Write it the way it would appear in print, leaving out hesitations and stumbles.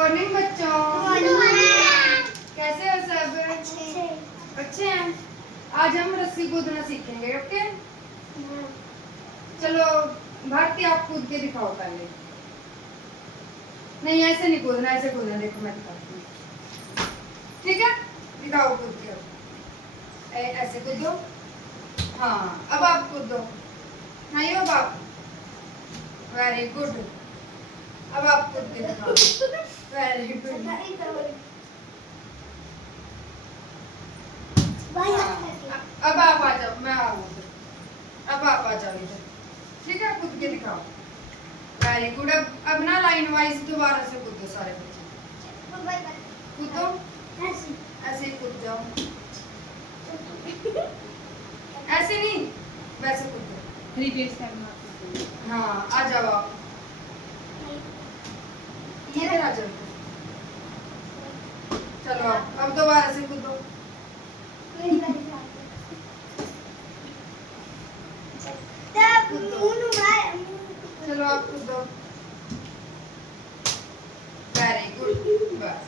Morning बच्चों। कैसे हो सब? अच्छे हैं। आज हम रस्सी कूदना सीखेंगे। ओके चलो भारती आप कूद के दिखाओ पहले। नहीं ऐसे नहीं कूदना, ऐसे कूदना। देखो मैं दिखाती हूँ, ठीक है? दिखाओ कूद के। ऐसे कूदो। हाँ अब आप कूदो। नहीं अब आप। Very good. अब आप कूद के दिखाओ। Very good. अब आप आ जाओ, मैं आऊँ। अब आप आ जाओ इधर, ठीक है? कूद के दिखाओ। Very good. अब ना लाइन वाइज दोबारा से कूदो सारे बच्चे। कूदो ऐसे ही कूद जाओ। ऐसे नहीं, वैसे कूदो। रिपेयर करना। हाँ आ जाओ आप। इधर आ जाओ। चलो अब दोबारा से कूदो। चलो आप कूदो। Very good. बस